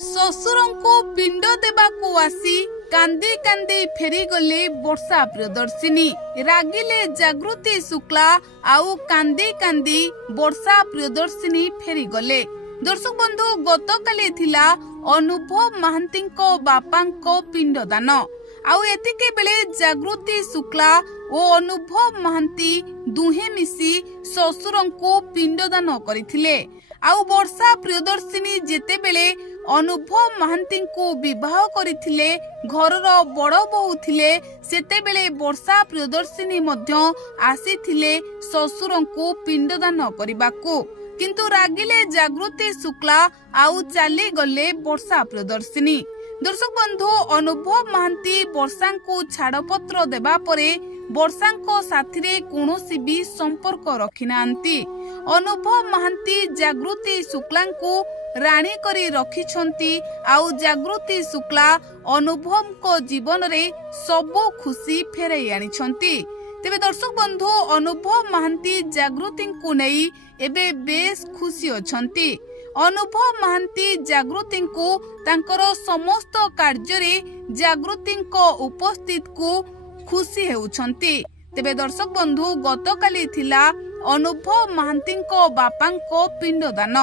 ଶଶୁରଙ୍କୁ ପିଣ୍ଡ ଦେବାକୁ ଆସି କାନ୍ଦି କାନ୍ଦି ଫେରିଗଲେ ବର୍ଷା ପ୍ରିୟଦର୍ଶିନୀ। ରାଗିଲେ ଜାଗୃତି ଶୁକ୍ଲା ଆଉ କାନ୍ଦି କାନ୍ଦି ବର୍ଷା ପ୍ରିୟଦର୍ଶିନୀ ଫେରିଗଲେ। ଦର୍ଶକ ବନ୍ଧୁ, ଗତକାଲି ଥିଲା ଅନୁଭବ ମହାନ୍ତିଙ୍କ ବାପାଙ୍କ ପିଣ୍ଡଦାନ। ଆଉ ଏତିକି ବେଳେ ଜାଗୃତି ଶୁକ୍ଲା ଓ ଅନୁଭବ ମହାନ୍ତି ଦୁହେଁ ମିଶି ଶ୍ୱଶୁରଙ୍କୁ ପିଣ୍ଡଦାନ କରିଥିଲେ। ଆଉ ବର୍ଷା ପ୍ରିୟଦର୍ଶିନୀ ଯେତେବେଳେ ଅନୁଭବ ମହାନ୍ତିଙ୍କୁ ବିବାହ କରିଥିଲେ, ଘରର ବଡ଼ ବୋହୂ ଥିଲେ, ସେତେବେଳେ ବର୍ଷା ପ୍ରିୟଦର୍ଶିନୀ ମଧ୍ୟ ଆସିଥିଲେ ଶ୍ୱଶୁରଙ୍କୁ ପିଣ୍ଡଦାନ କରିବାକୁ। କିନ୍ତୁ ରାଗିଲେ ଜାଗୃତି ଶୁକ୍ଲା ଆଉ ଚାଲିଗଲେ ବର୍ଷା ପ୍ରିୟଦର୍ଶିନୀ। ଦର୍ଶକ ବନ୍ଧୁ, ଅନୁଭବ ମହାନ୍ତି ବର୍ଷାଙ୍କୁ ଛାଡ଼ପତ୍ର ଦେବା ପରେ ବର୍ଷାଙ୍କ ସାଥିରେ କୌଣସି ବି ସମ୍ପର୍କ ରଖିନାହାନ୍ତି। ଅନୁଭବ ମହାନ୍ତି ଜାଗୃତି ଶୁକ୍ଲାଙ୍କୁ ରାଣୀ କରି ରଖିଛନ୍ତି। ଆଉ ଜାଗୃତି ଶୁକ୍ଲା ଅନୁଭବଙ୍କ ଜୀବନରେ ସବୁ ଖୁସି ଫେରାଇ ଆଣିଛନ୍ତି। ତେବେ ଦର୍ଶକ ବନ୍ଧୁ, ଅନୁଭବ ମହାନ୍ତି ଜାଗୃତିଙ୍କୁ ନେଇ ଏବେ ବେଶ ଖୁସି ଅଛନ୍ତି। ଅନୁଭବ ମହାନ୍ତି ଜାଗୃତିଙ୍କୁ ତାଙ୍କର ସମସ୍ତ କାର୍ଯ୍ୟରେ ଜାଗୃତିଙ୍କ ଉପସ୍ଥିତିକୁ ଖୁସି ହେଉଛନ୍ତି। ତେବେ ଦର୍ଶକ ବନ୍ଧୁ, ଗତକାଲି ଥିଲା ଅନୁଭବ ମହାନ୍ତିଙ୍କ ବାପାଙ୍କ ପିଣ୍ଡଦାନ।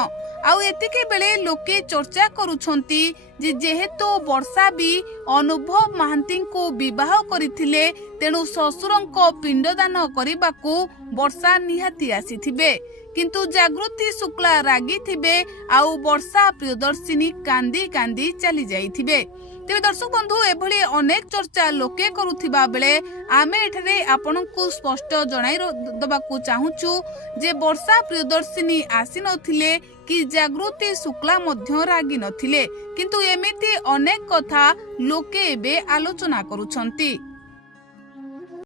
ଆଉ ଏତିକି ବେଳେ ଲୋକେ ଚର୍ଚ୍ଚା କରୁଛନ୍ତି ଯେ ଯେହେତୁ ବର୍ଷା ବି ଅନୁଭବ ମହାନ୍ତିଙ୍କୁ ବିବାହ କରିଥିଲେ, ତେଣୁ ଶ୍ୱଶୁରଙ୍କ ପିଣ୍ଡଦାନ କରିବାକୁ ବର୍ଷା ନିହାତି ଆସିଥିବେ। କିନ୍ତୁ ଜାଗୃତି ଶୁକ୍ଲା ରାଗିଥିବେ ଆଉ ବର୍ଷା ପ୍ରିୟଦର୍ଶିନୀ କାନ୍ଦି କାନ୍ଦି ଚାଲି ଯାଇଥିବେ। ତେବେ ଦର୍ଶକ ବନ୍ଧୁ, ଏଭଳି ଅନେକ ଚର୍ଚ୍ଚା ଲୋକେ କରୁଥିବା ବେଳେ ଆମେ ଏଠାରେ ଆପଣଙ୍କୁ ସ୍ପଷ୍ଟ ଜଣାଇ ଦେବାକୁ ଚାହୁଁଛୁ ଯେ ବର୍ଷା ପ୍ରିୟଦର୍ଶିନୀ ଆସିନଥିଲେ କି ଜାଗୃତି ଶୁକ୍ଲା ମଧ୍ୟ ରାଗି ନଥିଲେ। କିନ୍ତୁ ଏମିତି ଅନେକ କଥା ଲୋକେ ଏବେ ଆଲୋଚନା କରୁଛନ୍ତି।